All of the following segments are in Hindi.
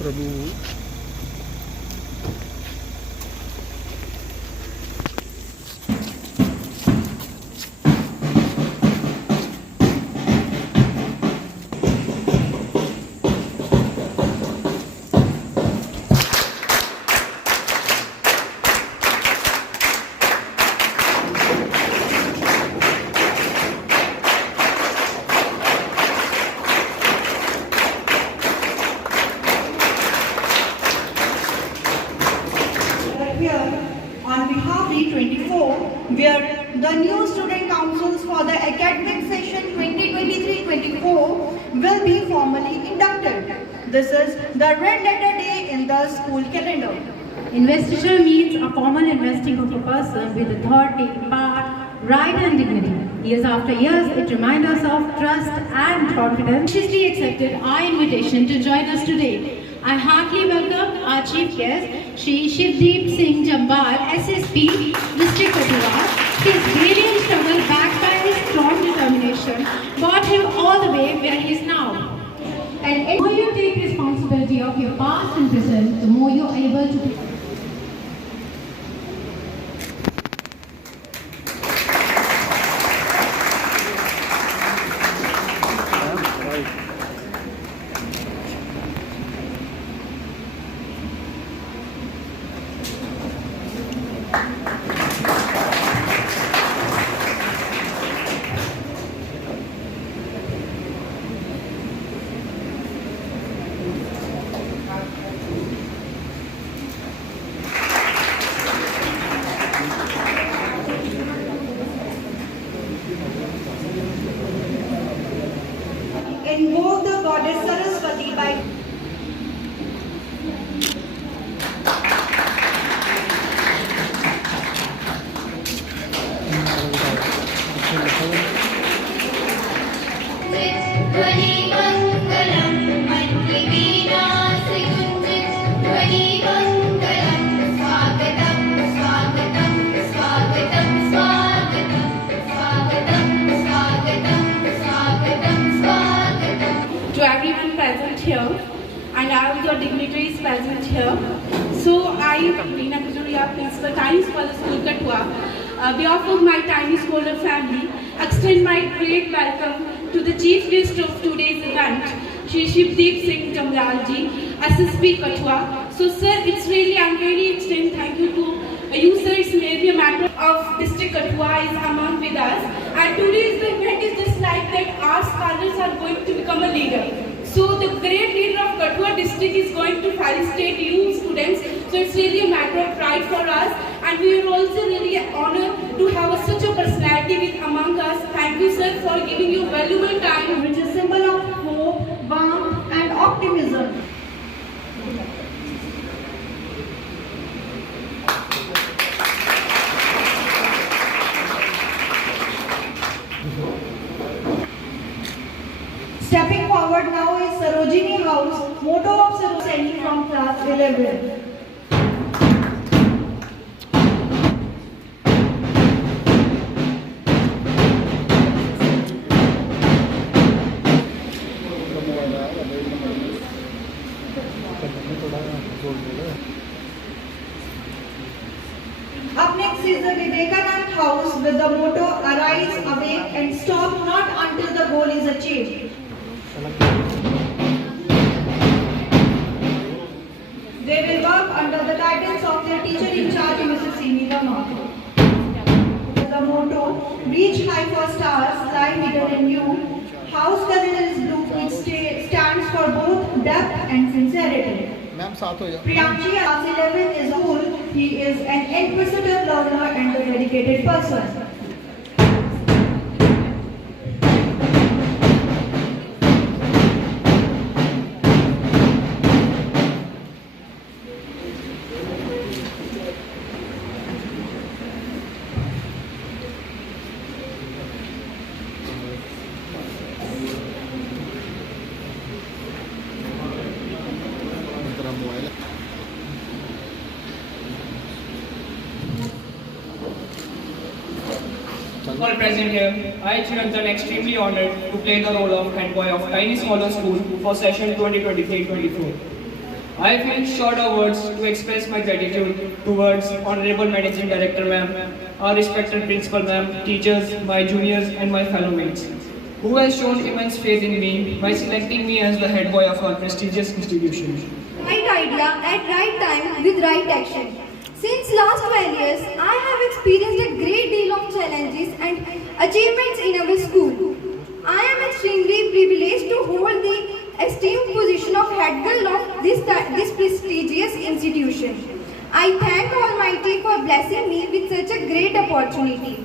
Prabhu. On behalf of D24, where the new student councils for the academic session 2023-24 will be formally inducted. This is the red letter day in the school calendar. Investiture means a formal investing of a person with authority, power, right and dignity. Years after years, it reminds us of trust and confidence. Graciously accepted our invitation to join us today. I heartily welcome our chief guest, Shri Shivdeep Singh Jambal, SSP, District Kathuwas. His brilliant struggle, backed by his strong determination, brought him all the way where he is now. And the more you take responsibility of your past and present, the more you are able to Invoke the goddess Saraswati by to everyone present here and all your dignitaries present here. So I, Reena Kajuria, Principal, Tiny Scholar School, Kathuwas, behalf of my Tiny Scholar family, extend my great welcome to the chief guest of today's event, Shri Shivdeep Singh Jambal ji, SSP Kathuwas. So sir, I'm really extend thank you to you sir. It's maybe a matter of District Kathuwas is among with us, and today's event is just like that our scholars are going to become a leader. So the great leader of Kathuwas district is going to felicitate you students. So it's really a matter of pride for us, and we are also really honored to have such a personality with among us. Thank you sir for giving your valuable time. which is a symbol of hope, warmth and optimism. Stepping forward now is Sarojini House, motto of Sarojini from class 11. Up next is the Vivekanand House with the motto Arise, Awake and Stop not until the goal is achieved. They will work under the guidance of their teacher in charge, Mrs. Simi Lama. The motto Reach high for stars, lie hidden in you. House calendar is blue, which stands for both depth and sincerity. Ma'am साथ हो जाओ। Priyanshi, class 11 is cool. He is an inquisitive learner and a dedicated person. All present here, I, Chiranjan, am extremely honored to play the role of head boy of Tiny Scholar School for session 2023-24. I feel short of words to express my gratitude towards Honorable Managing Director ma'am, our respected Principal ma'am, teachers, my juniors and my fellow mates, who has shown immense faith in me by selecting me as the head boy of our prestigious institution. Right idea at right time with right action. Since last 12 years, I have experienced a great deal of challenges and achievements in our school. I am extremely privileged to hold the esteemed position of head girl of this prestigious institution. I thank Almighty for blessing me with such a great opportunity.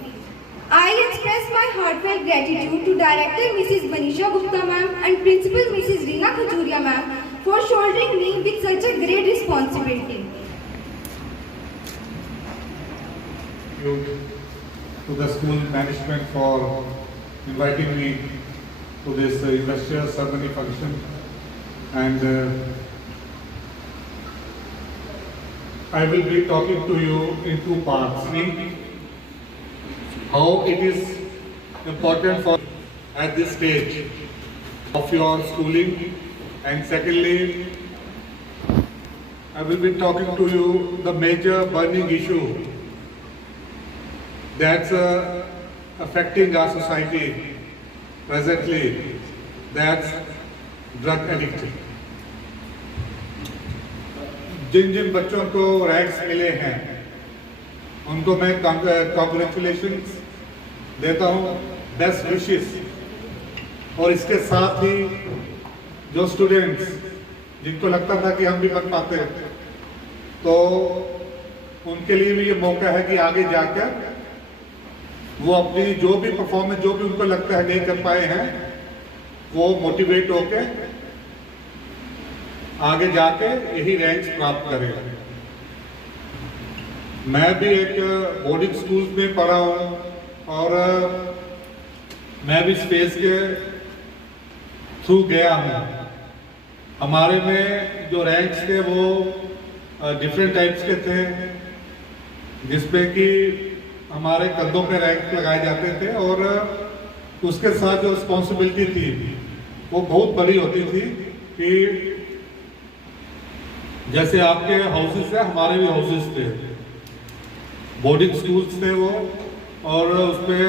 I express my heartfelt gratitude to Director Mrs. Banisha Gupta ma'am and Principal Mrs. Reena Khajuria ma'am for shouldering me with such a great responsibility. To the school management for inviting me to this industrial ceremony function, and I will be talking to you in two parts. How it is important for at this stage of your schooling, and secondly I will be talking to you the major burning issue that's affecting our society presently, that's drug addiction. जिन जिन बच्चों को रैंक्स मिले हैं उनको मैं कॉन्ग्रेचुलेशंस देता हूँ, बेस्ट विशेस। और इसके साथ ही जो स्टूडेंट्स जिनको लगता था कि हम भी बन पाते तो उनके लिए भी ये मौका है कि आगे जाकर वो अपनी जो भी परफॉर्मेंस जो भी उनको लगता है नहीं कर पाए हैं वो मोटिवेट होके आगे जाके यही रैंक्स प्राप्त करें। मैं भी एक बोर्डिंग स्कूल में पढ़ा हूँ और मैं भी स्पेस के थ्रू गया हूँ। हमारे में जो रैंक्स थे वो डिफरेंट टाइप्स के थे, जिसमें कि हमारे कंधों पे रैंक लगाए जाते थे और उसके साथ जो रिस्पॉन्सिबिलिटी थी वो बहुत बड़ी होती थी कि जैसे आपके हाउसेस है हमारे भी हाउसेस थे, बोर्डिंग स्कूल्स थे वो, और उसमें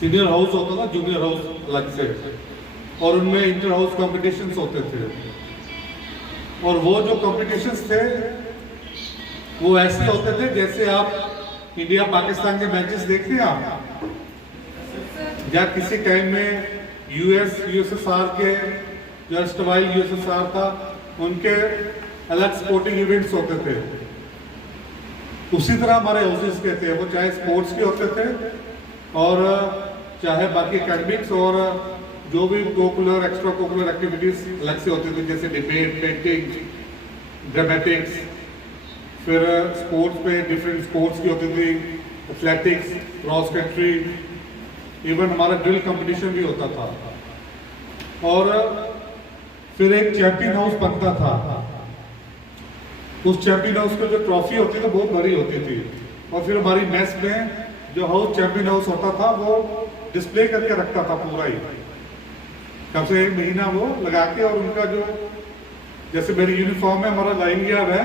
सीनियर हाउस होता था, जूनियर हाउस अलग से, और उनमें इंटर हाउस कॉम्पिटिशन्स होते थे। और वो जो कॉम्पिटिशन्स थे वो ऐसे होते थे जैसे आप इंडिया पाकिस्तान के मैचेस देखते हैं आप, या किसी टाइम में यूएसएसआर के जो एस्टवाइल यूएसएसआर था उनके अलग स्पोर्टिंग इवेंट्स होते थे, उसी तरह हमारे हाउसेस के थे। वो चाहे स्पोर्ट्स के होते थे और चाहे बाकी एकेडमिक्स और जो भी कोकुलर एक्स्ट्रा कोकुलर एक्टिविटीज अलग से होती थी, जैसे डिबेट, पेंटिंग, ड्रामेटिक्स, फिर स्पोर्ट्स पे डिफरेंट स्पोर्ट्स की होती थी, एथलेटिक्स, क्रॉस कंट्री, इवन हमारा ड्रिल कंपटीशन भी होता था। और फिर एक चैंपियन हाउस बनता था, उस चैंपियन हाउस की जो ट्रॉफी होती थी बहुत बड़ी होती थी। और फिर हमारी मैच में जो हाउस चैंपियन हाउस होता था वो डिस्प्ले करके रखता था पूरा ही, कम से एक महीना वो लगा के। और उनका जो जैसे मेरी यूनिफॉर्म है, हमारा लाइन गियर है,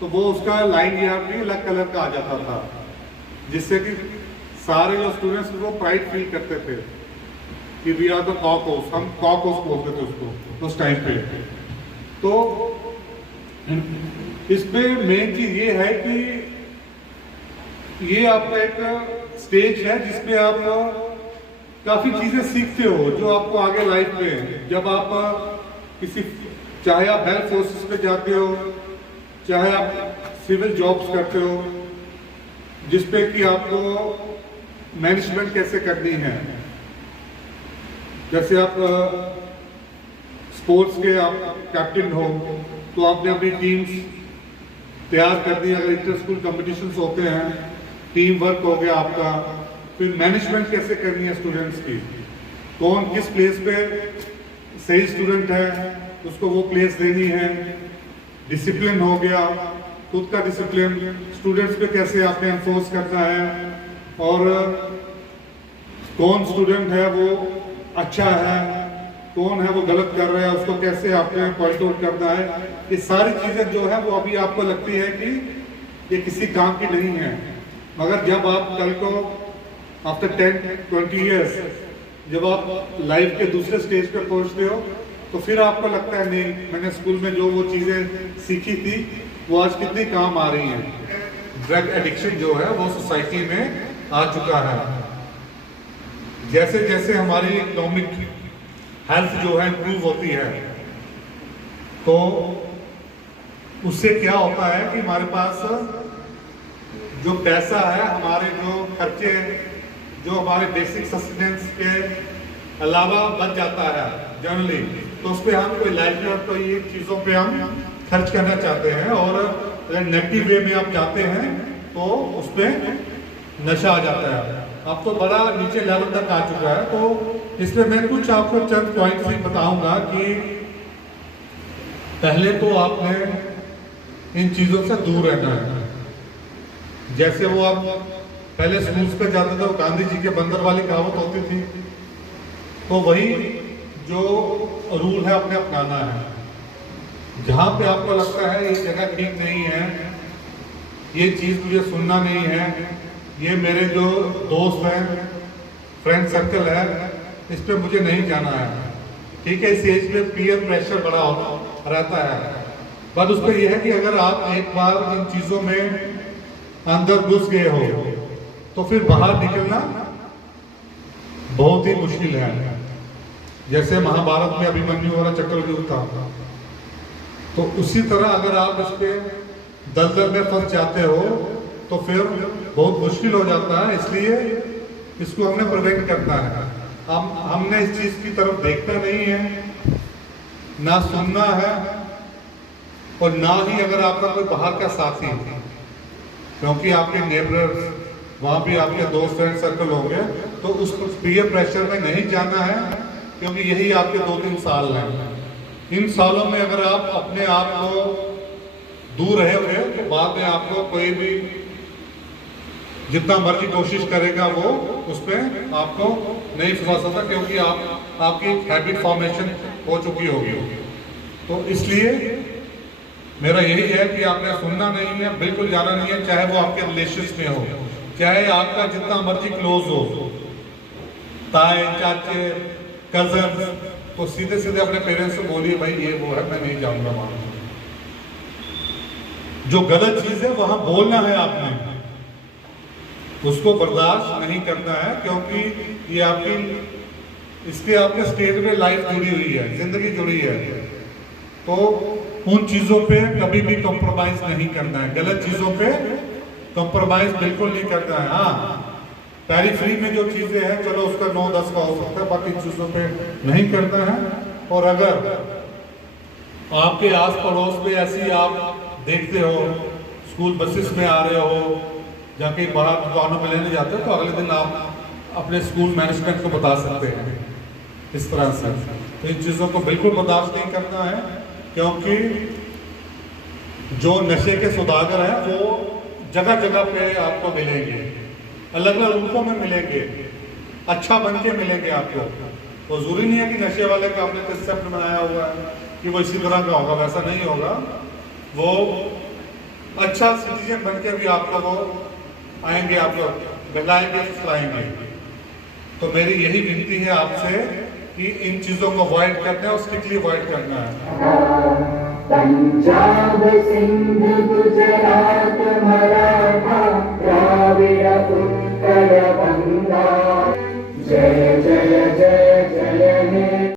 तो वो उसका लाइन गियर भी अलग कलर का आ जाता था, जिससे कि सारे जो स्टूडेंट्स वो प्राइड फील करते थे कि we are the cock house, हम कॉक हाउस बोलते थे उसको उस टाइम पे। तो इसमें मेन चीज ये है कि ये आपका एक स्टेज है जिसमें आप काफी चीजें सीखते हो जो आपको आगे लाइफ में, जब आप किसी, चाहे आप हेल्थ फोर्सेस में जाते हो, चाहे आप सिविल जॉब्स करते हो, जिसपे कि आपको मैनेजमेंट कैसे करनी है। जैसे आप स्पोर्ट्स के आप कैप्टन हो तो आपने अपनी टीम्स तैयार कर दी, अगर इंटर स्कूल कॉम्पिटिशन्स होते हैं, टीम वर्क हो गया आपका। फिर मैनेजमेंट कैसे करनी है स्टूडेंट्स की, कौन किस प्लेस पे सही स्टूडेंट है उसको वो प्लेस देनी है। डिसिप्लिन हो गया, खुद का डिसिप्लिन, स्टूडेंट्स पे कैसे आपने एनफोर्स करना है, और कौन स्टूडेंट है वो अच्छा है, कौन है वो गलत कर रहा है, उसको कैसे आपने पॉइंट आउट करना है, ये सारी चीज़ें जो है वो अभी आपको लगती है कि ये किसी काम की नहीं है। मगर जब आप कल को आफ्टर 10-20 ईयर्स जब आप लाइफ के दूसरे स्टेज पे पहुंचते हो तो फिर आपको लगता है नहीं, मैंने स्कूल में जो वो चीज़ें सीखी थी वो आज कितनी काम आ रही हैं। ड्रग एडिक्शन जो है वो सोसाइटी में आ चुका है। जैसे जैसे हमारी इकोनॉमिक हेल्थ जो है इम्प्रूव होती है तो उससे क्या होता है कि हमारे पास जो पैसा है, हमारे जो खर्चे जो हमारे बेसिक सस्टेनेंस के अलावा बच जाता है जनरली, तो उस पर हम कोई लाइफ में कोई चीज़ों पे हम खर्च करना चाहते हैं और अगर नेगेटिव वे में आप जाते हैं तो उस पर नशा आ जाता है। अब तो बड़ा नीचे लेवल तक आ चुका है। तो इसलिए मैं कुछ आपको चंद पॉइंट्स ही बताऊंगा कि पहले तो आपने इन चीज़ों से दूर रहना है। जैसे वो आप पहले स्कूल्स पे जाते थे, गांधी जी के बंदर वाली कहावत होती थी, तो वही जो रूल है अपने अपनाना है। जहाँ पे आपको लगता है ये जगह ठीक नहीं है, ये चीज़ मुझे सुनना नहीं है, ये मेरे जो दोस्त हैं, फ्रेंड सर्कल है, इस पे मुझे नहीं जाना है। ठीक है, इस एज में पीयर प्रेशर बड़ा रहता है। बट उस पर यह है कि अगर आप एक बार इन चीज़ों में अंदर घुस गए हो तो फिर बाहर निकलना बहुत ही मुश्किल है। जैसे महाभारत में अभिमन्यु वाला चक्रव्यूह था, तो उसी तरह अगर आप इसके दलदल में फंस जाते हो तो फिर बहुत मुश्किल हो जाता है। इसलिए इसको हमने प्रिवेंट करना है। हमने इस चीज़ की तरफ देखना नहीं है, ना सुनना है, और ना ही अगर आपका कोई बाहर का साथी है, क्योंकि आपके नेबर्स वहाँ भी आपके दोस्त फ्रेंड सर्कल होंगे, तो उस पीयर प्रेशर में नहीं जाना है, क्योंकि यही आपके 2-3 साल हैं। इन सालों में अगर आप अपने आप को दूर रहे हुए तो बाद में आपको कोई भी जितना मर्जी कोशिश करेगा वो उस पर आपको नहीं फंसा सकता, क्योंकि आपकी हैबिट फॉर्मेशन हो चुकी होगी। तो इसलिए मेरा यही है कि आपने सुनना नहीं है, बिल्कुल जाना नहीं है, चाहे वो आपके रिलेशंस में हो, चाहे आपका जितना मर्जी क्लोज हो, ताए चाचे कजन, तो सीधे सीधे अपने पेरेंट्स से बोलिए भाई ये वो है, मैं नहीं जाऊंगा वहां। जो गलत चीज है वहां बोलना है आपने, उसको बर्दाश्त नहीं करना है, क्योंकि ये इसके आपके स्टेट में लाइफ जुड़ी हुई है, जिंदगी जुड़ी है। तो उन चीजों पे कभी भी कॉम्प्रोमाइज नहीं करना है, गलत चीजों पे कॉम्प्रोमाइज बिल्कुल नहीं करना है। हाँ, पेरिफेरी में जो चीजें हैं चलो उसका 9-10 का हो सकता है, बाकी चीजों पे नहीं करना है। और अगर आपके आस पड़ोस में ऐसी आप देखते हो, स्कूल बसेस में आ रहे हो, जाके बाहर दुकानों में लेने जाते हो, तो अगले दिन आप अपने स्कूल मैनेजमेंट को बता सकते हैं इस तरह से। तो इन चीज़ों को बिल्कुल बर्दाश्त नहीं करना है, क्योंकि जो नशे के सौदागर हैं वो जगह जगह पे आपको मिलेंगे, अलग अलग रूपों में मिलेंगे, अच्छा बन के मिलेंगे आपको। वो जरूरी नहीं है कि नशे वाले का आपने कंसेप्ट बनाया हुआ है कि वो इसी तरह का होगा, वैसा नहीं होगा। वो अच्छा सिटीजन बन के भी आपको वो आएंगे, आपको बहलाएंगे, फुसलाएंगे। तो मेरी यही विनती है आपसे कि इन चीज़ों को अवॉइड करना है और स्ट्रिक्टली अवॉइड करना है। पंजाब सिंध गुजरात मराठा द्राविड़ उत्कल